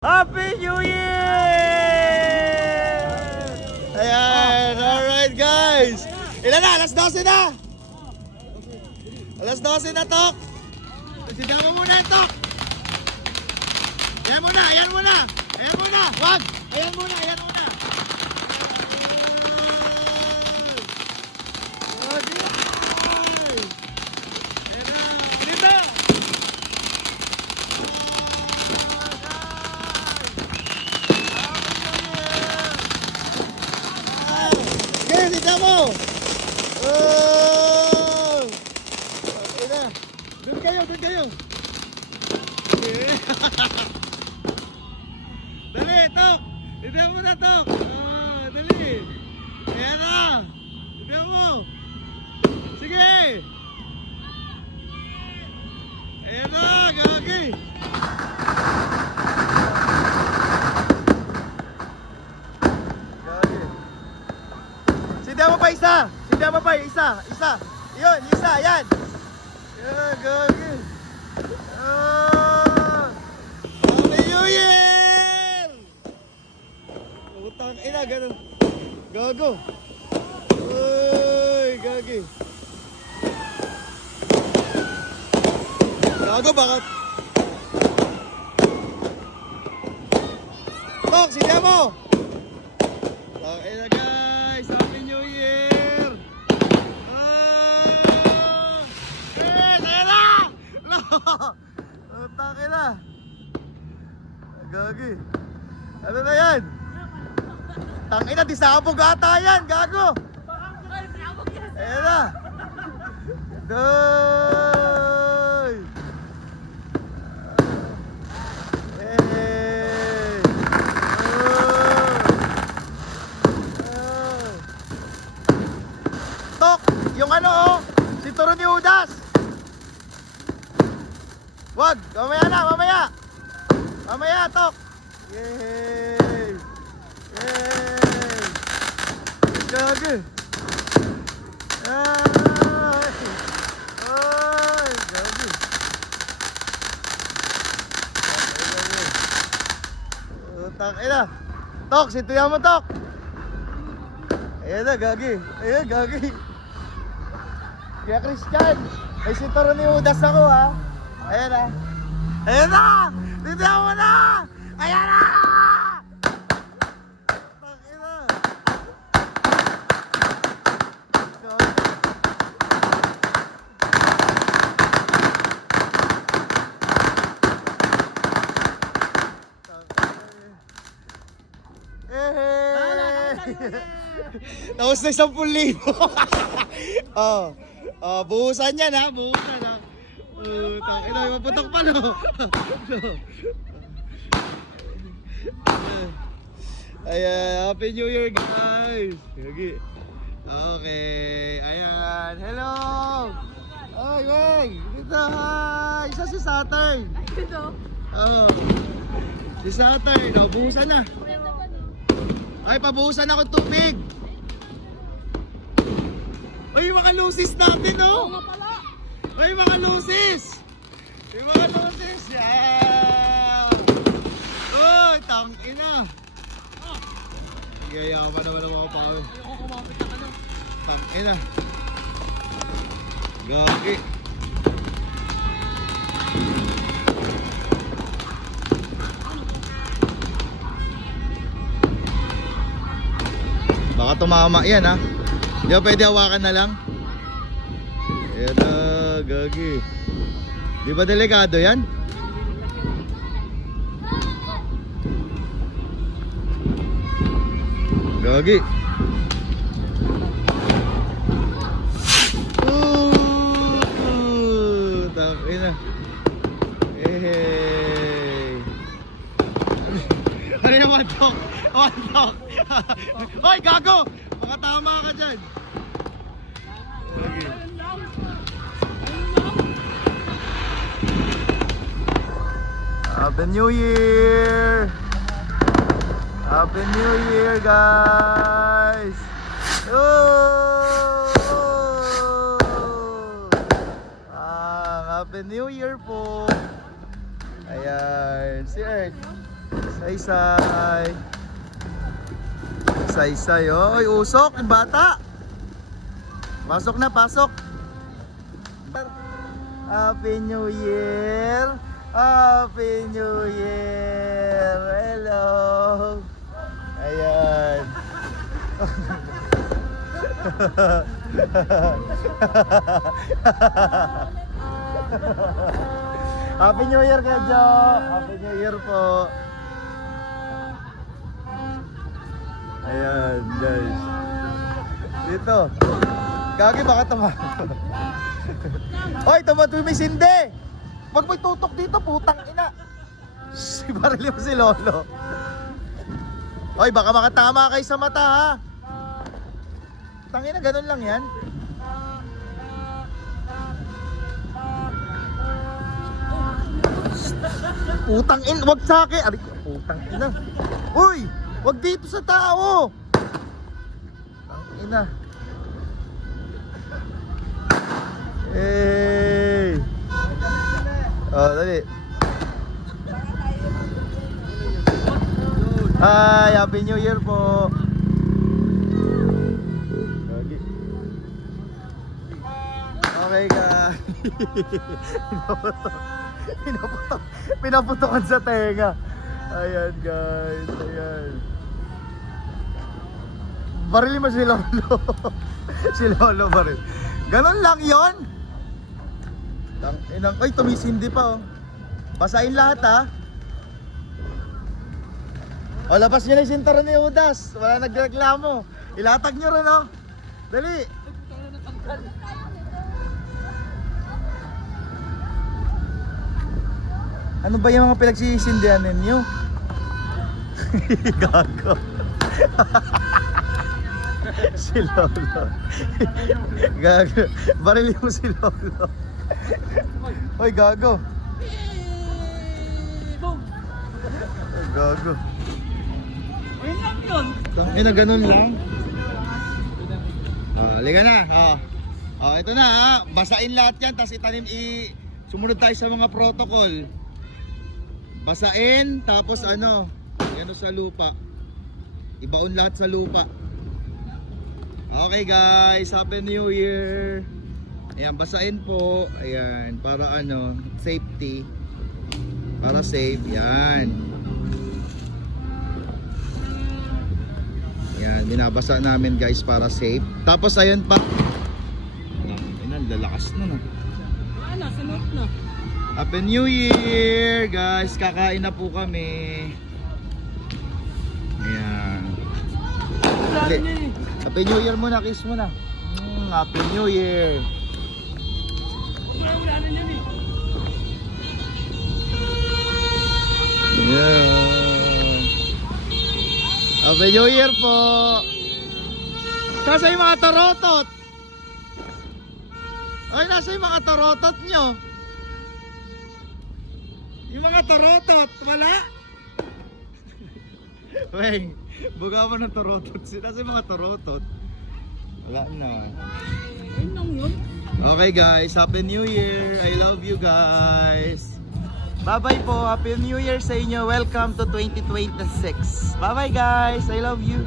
Happy New Year! Ayan, alright guys. Ilan na? Alas 12 na! Alas 12 na, Tok! Sigaw mo muna, Tok! Ayan muna, ayan muna! Ayan muna! Wag! Ayan muna, ayan muna! Wag! Ayan na! Dito! Okay, dito mo! Oh! Okay na! Doon kayo, doon kayo! Dali, Tok! Dito mo na, Tok! Oh, dali! Ayan na! Dito mo! Sige! Ayan na! Gagi! Gagi! Sindihan mo pa isa! Sindihan mo pa isa! Isa! Yun! Isa! Yan! Yan! Gagi! Ah! Happy New Year! Utang ina, ganun. Gago. Uy, gagi. Gago, bakit? Tok, sindihan mo! Utang ina, guys. Happy New Year! Ah! Yes, ayan na! Utang ina. Gagi. Ano na yan? Tangina, di sabog ata yan, gago. Ayan na. Doy. Hey. Tok, yung ano oh, si Toro ni Udas. Wag, mamaya na, mamaya. Mamaya, Tok. Yay! Yay! Gagi! Ay! Ay! Gagi! Utang ina! Tok! Sintuyan mo, Tok! Ayan na, Gagi! Ayan, Gagi! Kaya Christian! May sinturo ni Udas ako, ha? Ayan na! Ayan na! Sintuyan mo na! Ayan na! Tapos na 10,000. Oh. Oh, buhusan yan ha, buhusan ha. Ito, may maputok pa no. Ayan, Happy New Year guys. Okay, ayan, hello. Ay, wait, dito, hi. Isa si Saturn. Ito. Oh, si Saturn, oh, buhusan na. Ay, pabuhusan ako tubig. Ay, mga lusis natin, oh. Oo nga pala. Ay, mga lusis. Ay, mga lusis. Yeah. Uy, tangina. Gaya pa naman ang mga pao. Ayoko kumapit ng ano. Tangina. Gagi. Baka tumama yan ha. Di ba pwede hawakan na lang? Ayan na, gagi. Di ba delikado yan? Gagi. Tangina. Hey. Ano yung one talk? One talk. Hoy, gago! Baka tama ka dyan. Okay. Happy New Year! Happy New Year, guys! Oh! Happy New Year po! Ayan, si Earth. Saysay. Saysay, oy, usok, yung bata. Pasok na, pasok. Happy New Year. Happy New Year. Hello. Ayan. Happy New Year kay Jo. Happy New Year po. Ayan, guys. Dito. Gagi, baka tumato. Hoy, tumato may sindi. Pag may tutok dito, putang ina. Si barili mo si Lolo. Hoy, baka makatama kayo sa mata, ha. Tangina, ganun lang yan. Putang ina, wag sa akin. Aray, putang ina. Uy, wag dito sa tao. Putang ina. Hey. Oh, dali. Hi, Happy New Year po. Lagi. Okay ka. Pinaputokan sa tenga. Ayan guys, ayan. Barili mo si Lolo. Si Lolo baril. Ganon lang yon. Ay, tumisindi pa oh. Basahin lahat ha. O, labas nyo na yung sintaran ni Judas. Wala nagreklamo. Ilatag nyo rin oh. Dali. Ano ba yung mga pinagsisindihan ninyo? Gago. Si Lolo. Gago. Barili mo si Lolo. Hoy, gago. Oh, gago. Ayun lang yun. Tangina, ganun lang. Liga na. Ito na ha. Basain lahat yan, tapos sumunod tayo sa mga protocol. Basain, tapos ano, yan sa lupa. Ibaon lahat sa lupa. Okay guys, Happy New Year. Ayan, basain po. Ayan, para ano, safety. Para safe, yan. Ayan, binabasa namin guys para safe. Tapos ayun pa. Ayan, lalakas na no. Ano, sunod na. Happy New Year guys, kakain na po kami. Ayan. Happy New Year muna, kiss muna. Happy New Year. Wala na yan eh. Ayan. Happy New Year po. Nasa yung mga tarotot? Ay, nasa yung mga tarotot nyo? Yung mga tarotot, wala? Weng, buga mo ng tarotot. Nasa yung mga tarotot? Wala na. Ayun lang yun. Okay guys, Happy New Year. I love you guys. Bye-bye po. Happy New Year sa inyo. Welcome to 2026. Bye-bye guys. I love you.